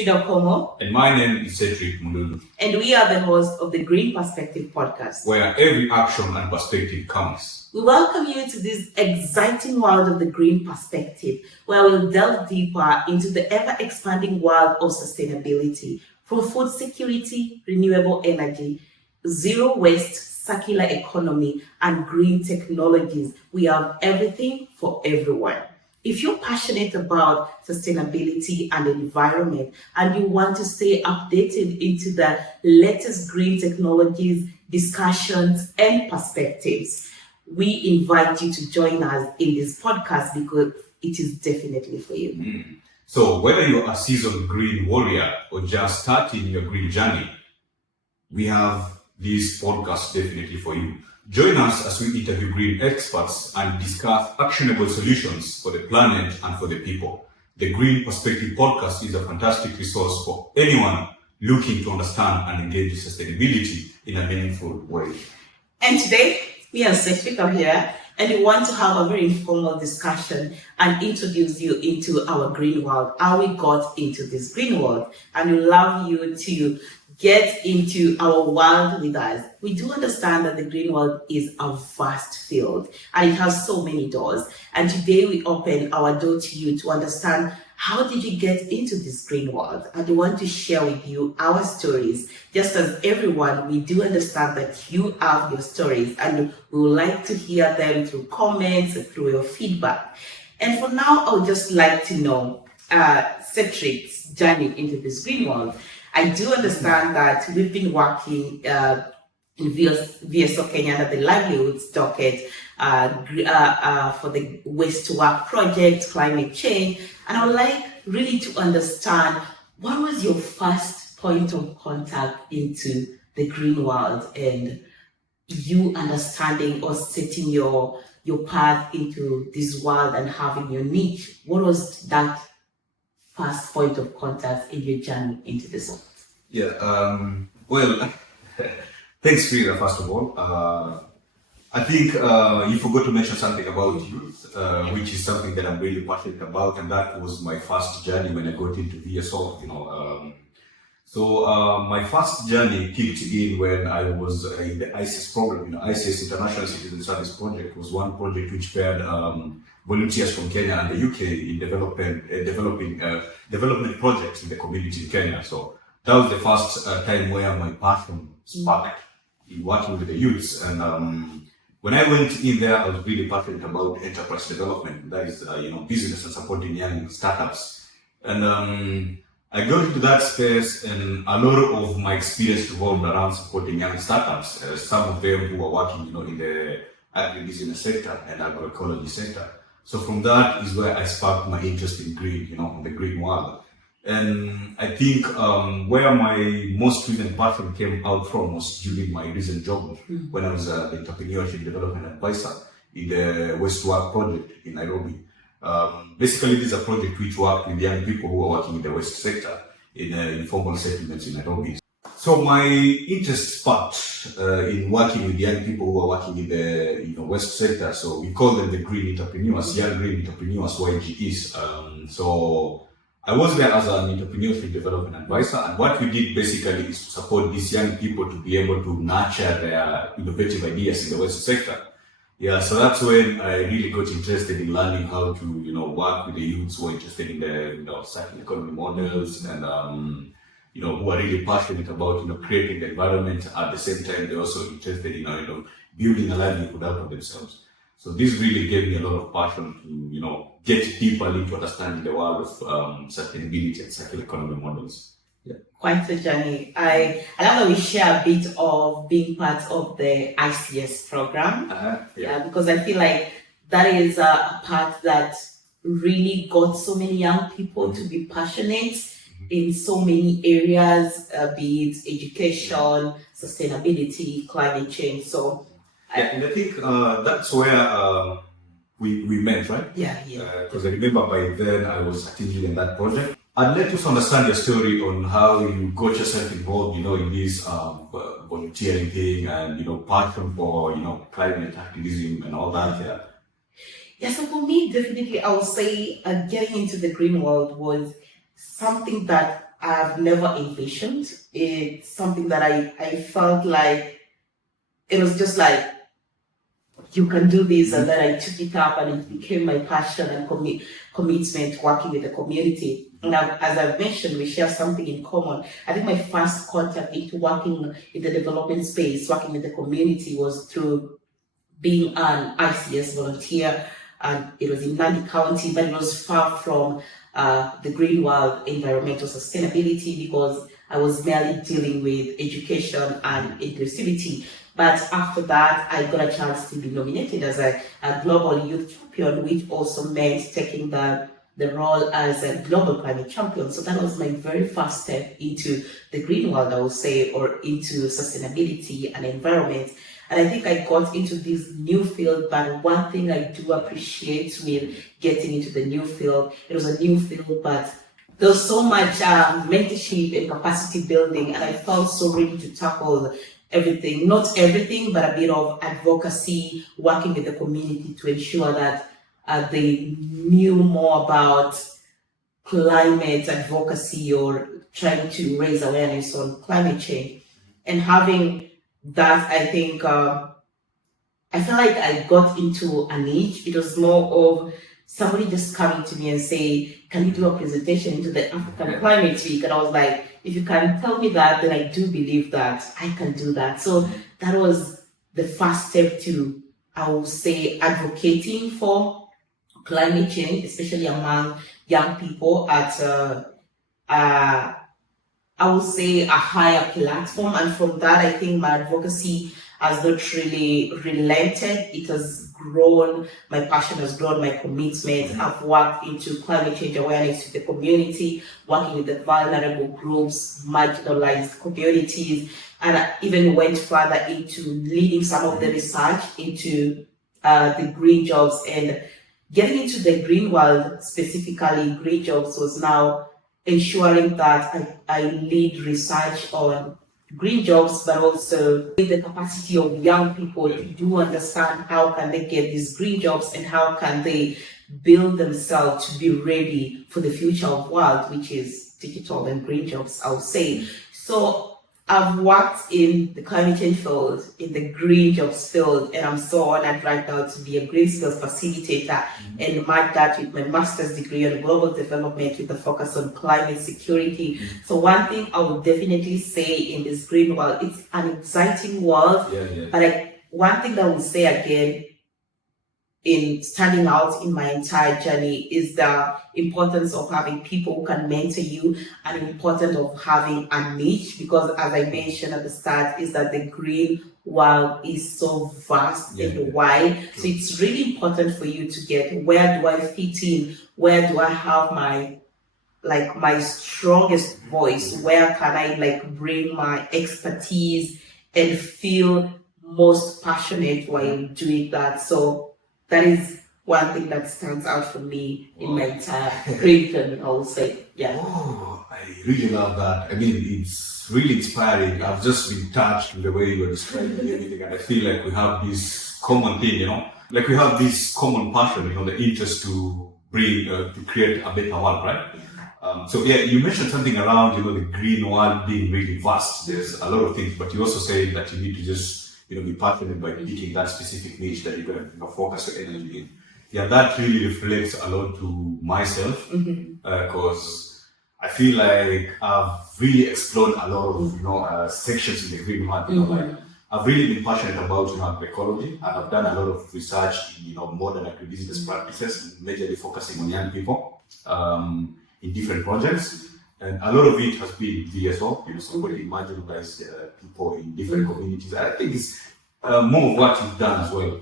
Fridah Como. And my name is Cetric. And we are the hosts of the Green Perspective podcast, where every action and perspective counts. We welcome you to this exciting world of the green perspective, where we'll delve deeper into the ever-expanding world of sustainability, from food security, renewable energy, zero waste, circular economy, and green technologies. We have everything for everyone. If you're passionate about sustainability and the environment, and you want to stay updated into the latest green technologies, discussions, and perspectives, we invite you to join us in this podcast because it is definitely for you. So whether you're a seasoned green warrior or just starting your green journey, we have this podcast definitely for you. Join us as we interview green experts and discuss actionable solutions for the planet and for the people. The Green Perspective podcast is a fantastic resource for anyone looking to understand and engage in sustainability in a meaningful way. And today, me and Cetric are here, and we want to have a very informal discussion and introduce you into our green world, how we got into this green world. And we love you to get into our world with us. We do understand that the green world is a vast field and it has so many doors. And today we open our door to you to understand, how did you get into this green world? And we want to share with you our stories. Just as everyone, we do understand that you have your stories and we would like to hear them through comments and through your feedback. And for now, I would just like to know Cetric's journey into this green world. I do understand that we've been working in VSO Kenya under the livelihoods docket for the Waste to Work project, climate change. And I would like really to understand, what was your first point of contact into the green world and you understanding or setting your path into this world and having your niche? What was that first point of contact in your journey into this world? Well, thanks, Frida, first of all. I think you forgot to mention something about youth, which is something that I'm really passionate about, and that was my first journey when I got into VSO, So my first journey kicked in when I was in the ICES program. ICES, International Citizen Service Project, was one project which paired volunteers from Kenya and the UK in developing development projects in the community in Kenya. So that was the first time where my passion sparked in working with the youths. And when I went in there, I was really passionate about enterprise development. That is, business and supporting young startups. And I got into that space, and a lot of my experience revolved around supporting young startups. Some of them who are working, in the agribusiness sector and agroecology sector. So from that is where I sparked my interest in green, in the green world. And I think where my most recent passion came out from was during my recent job when I was the entrepreneurship development advisor in the Waste to Work project in Nairobi. Basically, this is a project which worked with young people who are working in the waste sector in informal settlements in Nairobi. So my interest sparked in working with young people who are working in the waste sector. So we call them the green entrepreneurs, young green entrepreneurs, YGEs. So I was there as an entrepreneurship development advisor, and what we did basically is to support these young people to be able to nurture their innovative ideas in the waste sector. So that's when I really got interested in learning how to, work with the youths who are interested in the circular economy models and, who are really passionate about, creating the environment. At the same time, they're also interested in, building a livelihood out of themselves. So this really gave me a lot of passion to, get deeper into understanding the world of sustainability and circular economy models. Yeah. Quite a journey. I love that we share a bit of being part of the ICS program. Because I feel like that is a part that really got so many young people to be passionate in so many areas, be it education, sustainability, climate change. So, and I think that's where we met, right? Yeah. Because I remember by then I was actively in that project. I'd like to understand your story on how you got yourself involved, in this volunteering thing and, passion for, climate activism and all that. So for me, definitely, I would say getting into the green world was something that I've never envisioned. It's something that I felt like it was just like, you can do this, and then I took it up and it became my passion and commitment working with the community. And as I've mentioned, we share something in common. I think my first contact into working in the development space, working with the community, was through being an ICS volunteer, and it was in Nandi County, but it was far from the green world, environmental sustainability, because I was merely dealing with education and inclusivity. But after that, I got a chance to be nominated as a global youth champion, which also meant taking the role as a global climate champion. So that was my very first step into the green world, I would say, or into sustainability and environment. And I think I got into this new field, but one thing I do appreciate with getting into the new field, it was a new field, but there was so much mentorship and capacity building, and I felt so ready to tackle everything, not everything, but a bit of advocacy, working with the community to ensure that they knew more about climate advocacy or trying to raise awareness on climate change. And having that, I think, I feel like I got into a niche. It was more of somebody just coming to me and say, can you do a presentation into the African Climate Week? And I was like, if you can tell me that, then I do believe that I can do that. So that was the first step to, I would say, advocating for climate change, especially among young people at, I would say, a higher platform. And from that, I think my advocacy has not really relented. It has grown, my passion has grown, my commitment. I've worked into climate change awareness with the community, working with the vulnerable groups, marginalized communities, and I even went further into leading some of the research into the green jobs. And getting into the green world, specifically green jobs, was now ensuring that I lead research on green jobs, but also with the capacity of young people to do understand how can they get these green jobs and how can they build themselves to be ready for the future of world, which is digital and green jobs, I would say. So I've worked in the climate change field, in the green jobs field, and I'm so honored right now to be a green skills facilitator and mark that with my master's degree on global development with a focus on climate security. So one thing I would definitely say in this green world, it's an exciting world, but one thing that I would say again, in standing out in my entire journey, is the importance of having people who can mentor you, and the importance of having a niche, because as I mentioned at the start, is that the green world is so vast and wide. So it's really important for you to get, where do I fit in? Where do I have my strongest voice? Where can I bring my expertise and feel most passionate while doing that? So that is one thing that stands out for me in my entire career, I would say. Yeah. Oh, I really love that. I mean, it's really inspiring. I've just been touched with the way you were describing everything, and I feel like we have this common thing, like we have this common passion, the interest to bring, to create a better world, right? So yeah, you mentioned something around, the green world being really vast. There's a lot of things, but you also say that you need to just be passionate by picking that specific niche that you're going to focus your energy in. Yeah, that really reflects a lot to myself, because I feel like I've really explored a lot of sections in the green world. I've really been passionate about agroecology, and I've done a lot of research in modern agribusiness practices, majorly focusing on young people in different projects. And a lot of it has been VSO, supporting marginalized people in different communities. I think it's more of what you've done as well,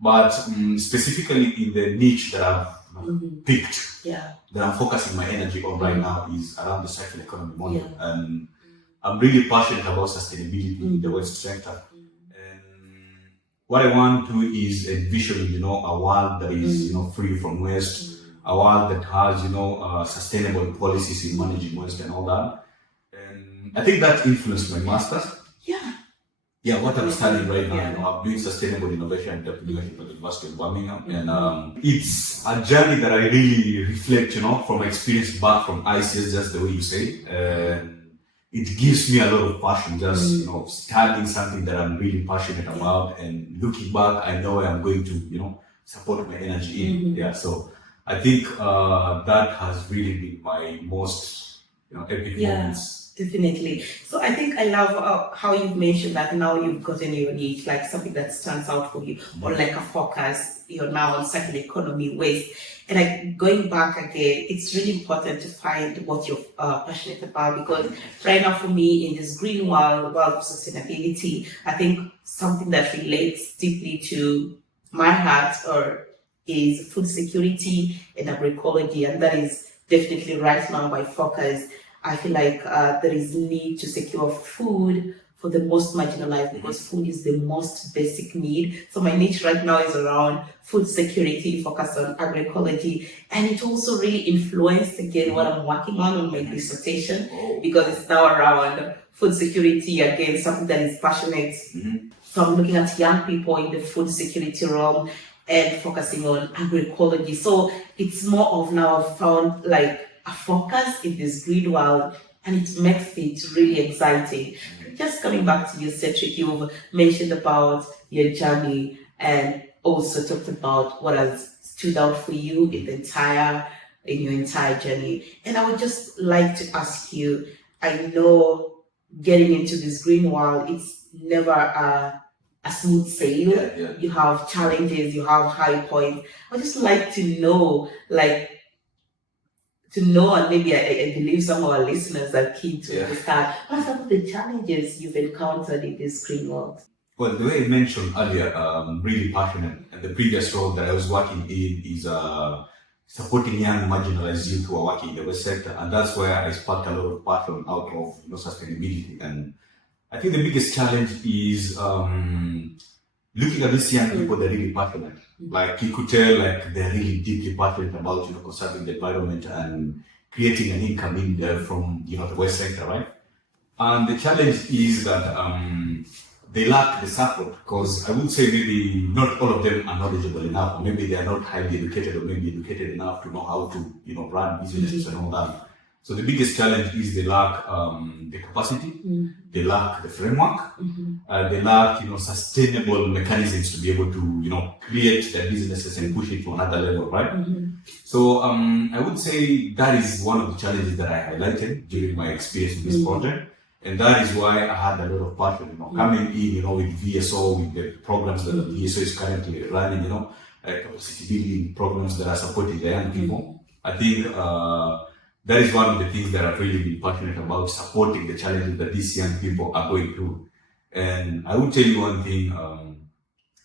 But specifically in the niche that I've picked, that I'm focusing my energy on right now, is around the circular economy model. And I'm really passionate about sustainability in the waste sector. And what I want to do is envision, a world that is, free from waste, a world that has, sustainable policies in managing waste and all that. And I think that influenced my master's. Yeah, what I'm studying right now, I'm doing sustainable innovation and entrepreneurship at the University of Birmingham, and it's a journey that I really reflect, from my experience back from ICS, just the way you say, and it gives me a lot of passion, just starting something that I'm really passionate about, and looking back, I know I'm going to, support my energy in. Yeah, so I think that has really been my most, epic moments. Definitely. So I think I love how you've mentioned that now you've gotten your niche, like something that stands out for you, or like a focus. You're now on circular economy, waste, and like going back again, it's really important to find what you're passionate about, because right now for me in this green world of sustainability, I think something that relates deeply to my heart is food security and agroecology, and that is definitely right now my focus. I feel like there is need to secure food for the most marginalized, because food is the most basic need. So my niche right now is around food security, focus on agroecology, and it also really influenced again what I'm working on my dissertation, because it's now around food security, again, something that is passionate. So I'm looking at young people in the food security realm and focusing on agroecology. So it's more of now I've found like a focus in this green world, and it makes it really exciting. Just coming back to you, Cetric, you've mentioned about your journey and also talked about what has stood out for you in your entire journey. And I would just like to ask you, I know getting into this green world, it's never a smooth sail. You have challenges, you have high points. I'd just like to know, and maybe I believe some of our listeners are keen to understand, what are some of the challenges you've encountered in this green world? Well, the way I mentioned earlier, I'm really passionate, and the previous role that I was working in is supporting young marginalized youth who are working in the waste sector, and that's where I sparked a lot of passion out of sustainability. And I think the biggest challenge is looking at these young people, they're really passionate. Like you could tell, like they're really deeply passionate about conserving the environment and creating an income in there from the waste sector, right? And the challenge is that they lack the support, because I would say maybe not all of them are knowledgeable enough, or maybe they are not highly educated, or maybe educated enough to know how to run businesses and all that. So the biggest challenge is they lack the capacity, they lack the framework, they lack sustainable mechanisms to be able to create their businesses and push it to another level, right? So I would say that is one of the challenges that I highlighted during my experience with this project, and that is why I had a lot of passion, coming in, with VSO, with the programs that the VSO is currently running, capacity building programs that are supporting the young people. I think that is one of the things that I've really been passionate about, supporting the challenges that these young people are going through. And I will tell you one thing,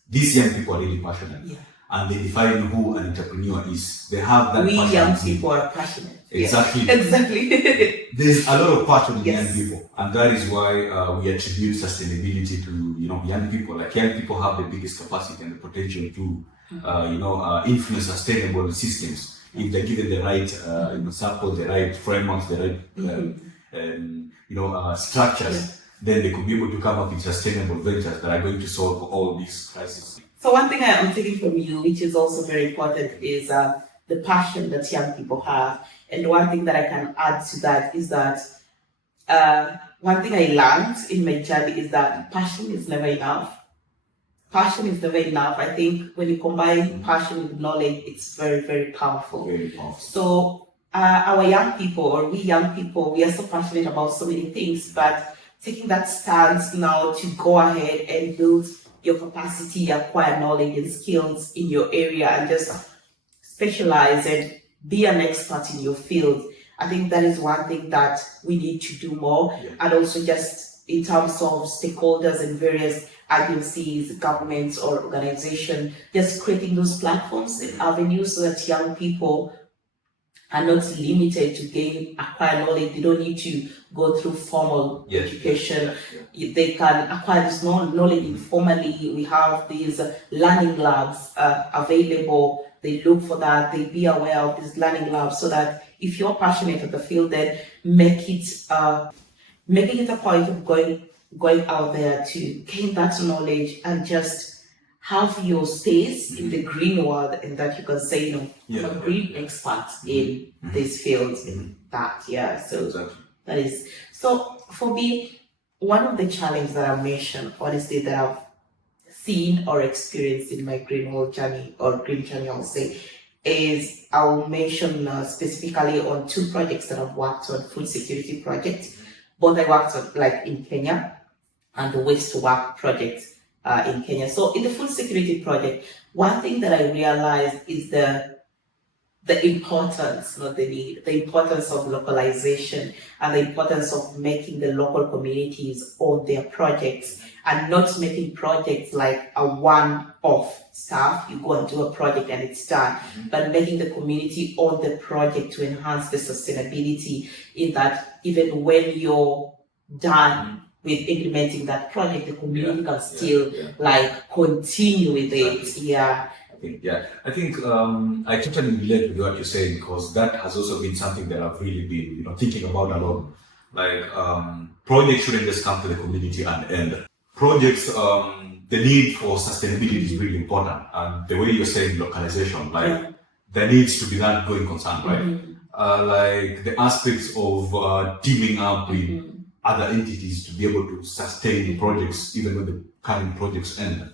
these young people are really passionate, and they define who an entrepreneur is. They have that passion. We young people are passionate. Exactly. Yeah. Exactly. There's a lot of passion in young people, and that is why we attribute sustainability to young people. Like young people have the biggest capacity and the potential to influence sustainable systems if they're given the right support, the right frameworks, the right structures. Then they could be able to come up with sustainable ventures that are going to solve all these crises. So one thing I'm taking from you, which is also very important, is the passion that young people have. And one thing that I can add to that is that one thing I learned in my journey is that passion is never enough. Passion is never enough. I think when you combine passion with knowledge, it's very, very powerful. Very powerful. So our young people, or we young people, we are so passionate about so many things, but taking that stance now to go ahead and build your capacity, acquire knowledge and skills in your area, and just specialize and be an expert in your field. I think that is one thing that we need to do more. And also just in terms of stakeholders and various agencies, governments or organizations, just creating those platforms and avenues so that young people are not limited to acquire knowledge. They don't need to go through formal education. They can acquire this knowledge informally. We have these learning labs available. They look for that. They be aware of these learning labs, so that if you're passionate of the field, then making it a point of going going out there to gain that knowledge and just have your space in the green world, and that you can say, I'm a green expert in this field, in that. So exactly. That is, so for me, one of the challenges that I mentioned, honestly, that I've seen or experienced in my green world journey, or green journey, I'll say, is I'll mention specifically on 2 projects that I've worked on, food security projects. Both I worked on like in Kenya, and the waste to work project in Kenya. So in the food security project, one thing that I realized is the importance, not the need, the importance of localization and the importance of making the local communities own their projects, and not making projects like a one-off stuff. You go and do a project and it's done, but making the community own the project to enhance the sustainability, in that even when you're done with implementing that project, the community can still like continue with it. I think I totally relate with what you're saying, because that has also been something that I've really been, thinking about a lot. Like projects shouldn't just come to the community and end. Projects, the need for sustainability is really important, and the way you're saying localization, like there needs to be that going concern, right? Like the aspects of teaming up with other entities to be able to sustain projects even when the current projects end.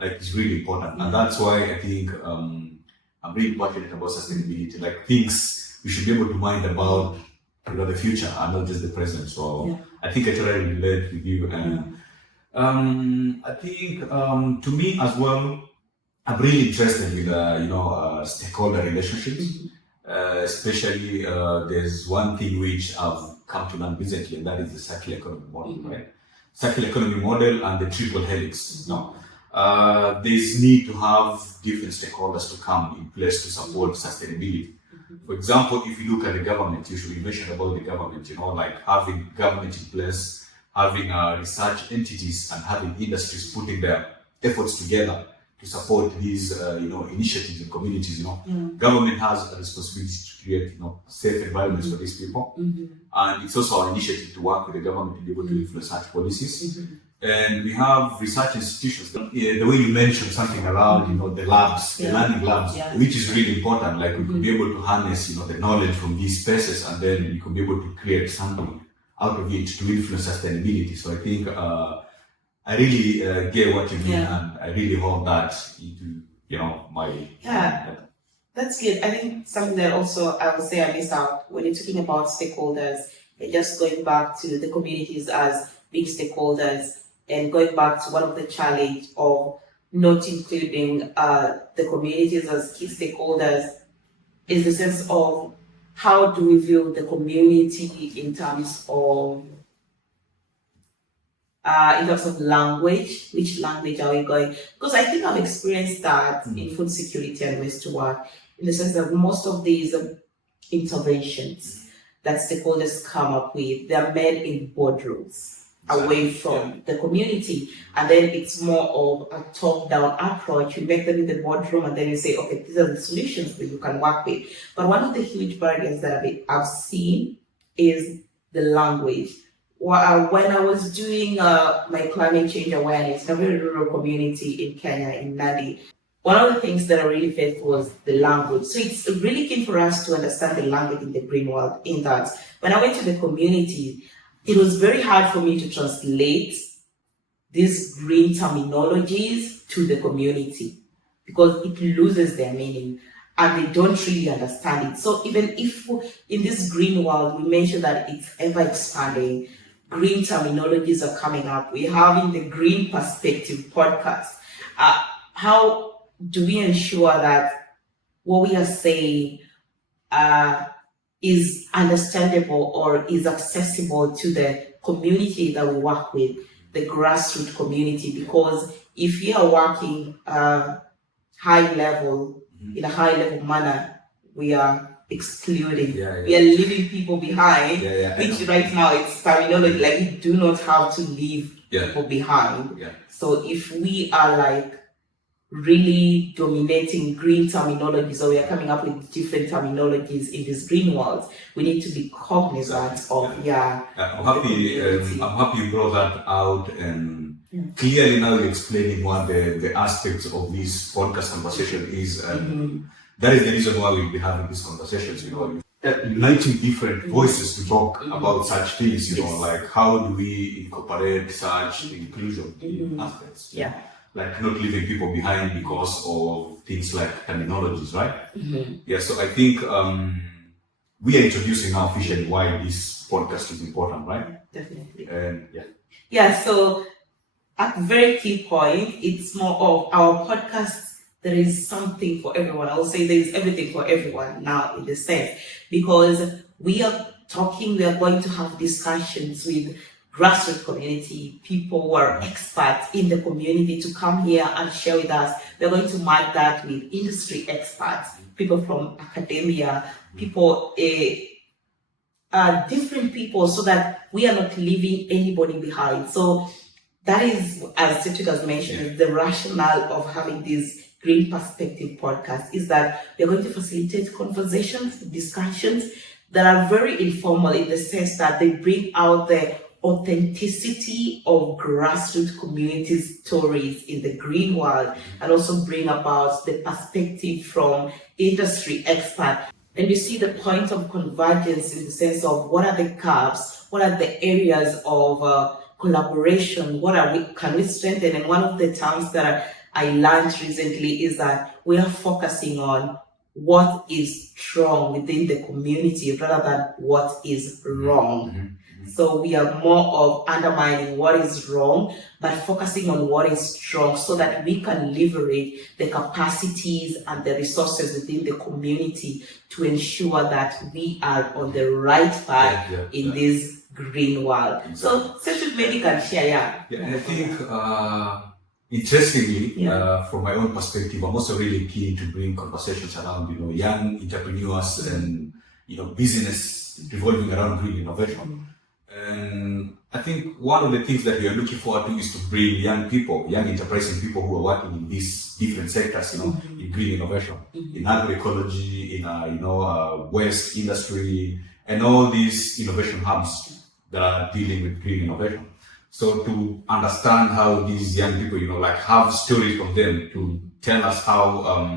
Like it's really important, and that's why I think I'm really passionate about sustainability. Like things we should be able to mind about, the future and not just the present. So I think I totally relate with you, and I think to me as well, I'm really interested with stakeholder relationships. Especially there's one thing which I've come to learn recently, and that is the circular economy model, right? Circular economy model and the triple helix. There's need to have different stakeholders to come in place to support sustainability. For example, if you look at the government, you should be mentioned about the government, like having government in place, having research entities, and having industries putting their efforts together to support these, initiatives in communities. Government has a responsibility to create, safe environments for these people, and it's also our initiative to work with the government to be able to influence such policies. And we have research institutions. The way you mentioned something around, the labs, the learning labs, which is really important. Like we could be able to harness, the knowledge from these spaces, and then we could be able to create something out of it to influence sustainability. So I think I really get what you mean, and I really hold that into, my. That's good. I think something that also I would say I missed out when you're talking about stakeholders, and just going back to the communities as big stakeholders, and going back to one of the challenge of not including the communities as key stakeholders is the sense of how do we view the community in terms of language. Which language are we going? Because I think I've experienced that in food security and waste to work, in the sense that most of these interventions that stakeholders come up with, they're made in boardrooms, away from the community, and then it's more of a top-down approach. You make them in the boardroom, and then you say, okay, these are the solutions that you can work with. But one of the huge barriers that I've seen is the language. When I was doing my climate change awareness in a very rural community in Kenya, in Nandi, one of the things that I really faced was the language. So it's really key for us to understand the language in the green world, in that when I went to the community, it was very hard for me to translate these green terminologies to the community, because it loses their meaning and they don't really understand it. So even if in this green world, we mention that it's ever expanding, green terminologies are coming up. We're having the Green Perspective podcast. How do we ensure that what we are saying is understandable or is accessible to the community that we work with, the grassroots community? Because if you are working high level, in a high level manner, we are excluding, we are leaving people behind, which right now it's terminology, like you do not have to leave people behind. So if we are like really dominating green terminologies, or we are coming up with different terminologies in this green world, we need to be cognizant of I'm happy you brought that out, and clearly now you're explaining what the aspects of this podcast conversation is, and that is the reason why we'll be having these conversations, uniting different voices to talk about such things, like how do we incorporate such inclusion aspects, like not leaving people behind because of things like terminologies, right? So I think we are introducing now officially why this podcast is important, right? Definitely. So at very key point, it's more of our podcast. There is something for everyone. I will say there is everything for everyone now in the sense, because we are going to have discussions with grassroots community, people who are experts in the community to come here and share with us. We're going to mark that with industry experts, people from academia, people, different people, so that we are not leaving anybody behind. So that is, as Cetric has mentioned, the rationale of having this Green Perspective podcast is that we're going to facilitate conversations, discussions that are very informal in the sense that they bring out the authenticity of grassroots community stories in the green world, and also bring about the perspective from industry experts. And you see the point of convergence in the sense of what are the gaps, what are the areas of collaboration, can we strengthen? And one of the terms that I learned recently is that we are focusing on what is strong within the community rather than what is wrong. So we are more of undermining what is wrong, but focusing on what is strong so that we can leverage the capacities and the resources within the community to ensure that we are on the right path in this green world. So Cetric maybe can share. And I think interestingly, from my own perspective, I'm also really keen to bring conversations around young entrepreneurs and business revolving around green innovation. And I think one of the things that we are looking forward to is to bring young people, young enterprising people who are working in these different sectors, in green innovation, in agroecology, in waste industry, and all these innovation hubs that are dealing with green innovation. So to understand how these young people, have stories from them to tell us how,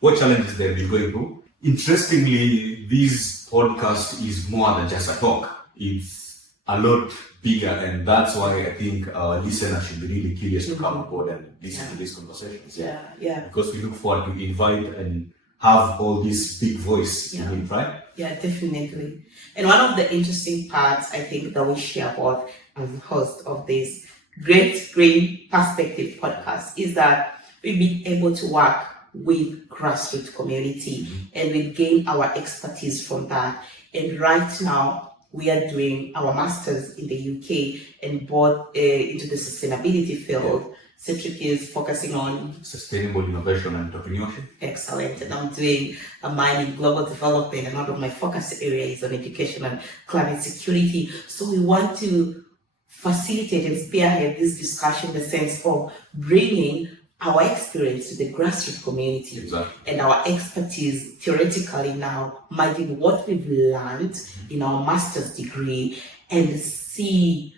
what challenges they've been going through. Interestingly, this podcast is more than just a talk. It's a lot bigger, and that's why I think our listeners should be really curious to come aboard and listen to these conversations. Because we look forward to invite and have all this big voice in it, right? Yeah, definitely. And one of the interesting parts I think that we share both as the host of this Great Green Perspective podcast is that we've been able to work with grassroots community and we gain our expertise from that. And right now, we are doing our masters in the UK and both into the sustainability field. Cetric is focusing on sustainable innovation and entrepreneurship. Excellent. And I'm doing a mine in global development, and one of my focus areas is on education and climate security. So we want to facilitate and spearhead this discussion in the sense of bringing our experience to the grassroots community and our expertise theoretically now might be what we've learned in our master's degree, and see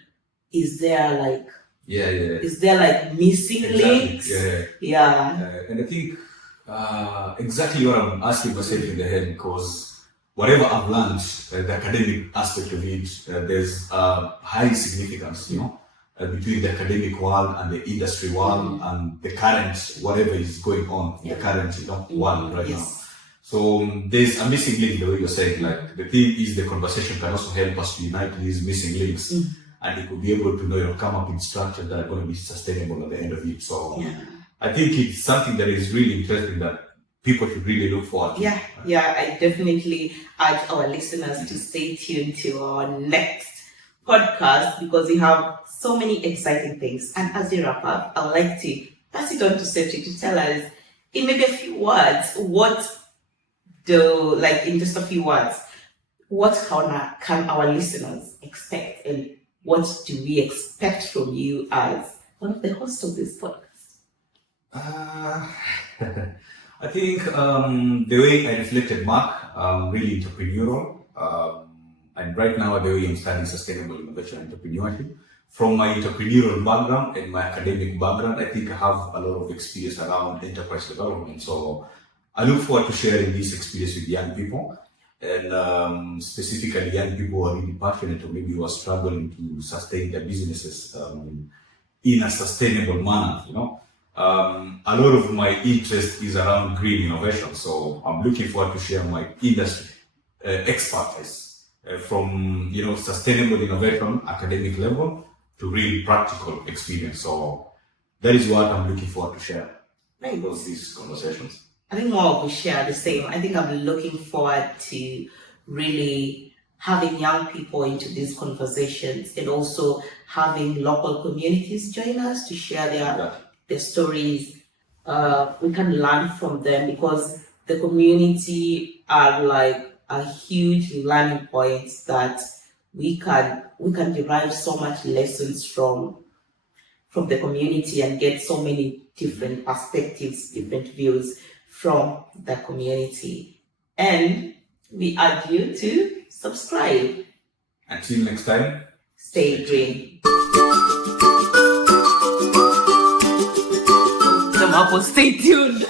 is there like missing links? And I think exactly what I'm asking myself in the head, because whatever I've learned, the academic aspect of it, there's high significance, between the academic world and the industry world and the current, whatever is going on in the current world right now. So there's a missing link, the way you're saying. Like, the thing is, the conversation can also help us to unite these missing links, and it could be able to come up with structures that are going to be sustainable at the end of it. So I think it's something that is really interesting that people should really look forward to. I definitely urge our listeners to stay tuned to our next podcast, because we have so many exciting things. And as we wrap up, I'd like to pass it on to Cetric to tell us in maybe a few words in just a few words, what can our listeners expect, and what do we expect from you as one of the hosts of this podcast? I think the way I reflected back, really entrepreneurial. And right now, the way I'm studying sustainable innovation and entrepreneurship. From my entrepreneurial background and my academic background, I think I have a lot of experience around enterprise development. So I look forward to sharing this experience with young people, and specifically young people who are really passionate or maybe who are struggling to sustain their businesses in a sustainable manner. A lot of my interest is around green innovation, so I'm looking forward to share my industry expertise from sustainable innovation academic level to really practical experience. So that is what I'm looking forward to share in these conversations. I think more of we share the same. I think I'm looking forward to really having young people into these conversations and also having local communities join us to share their stories. We can learn from them because the community are like a huge learning point that we can derive so much lessons from the community and get so many different perspectives, different views from the community. And we urge you to subscribe. Until next time, stay green. Stay tuned.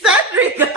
Cetric.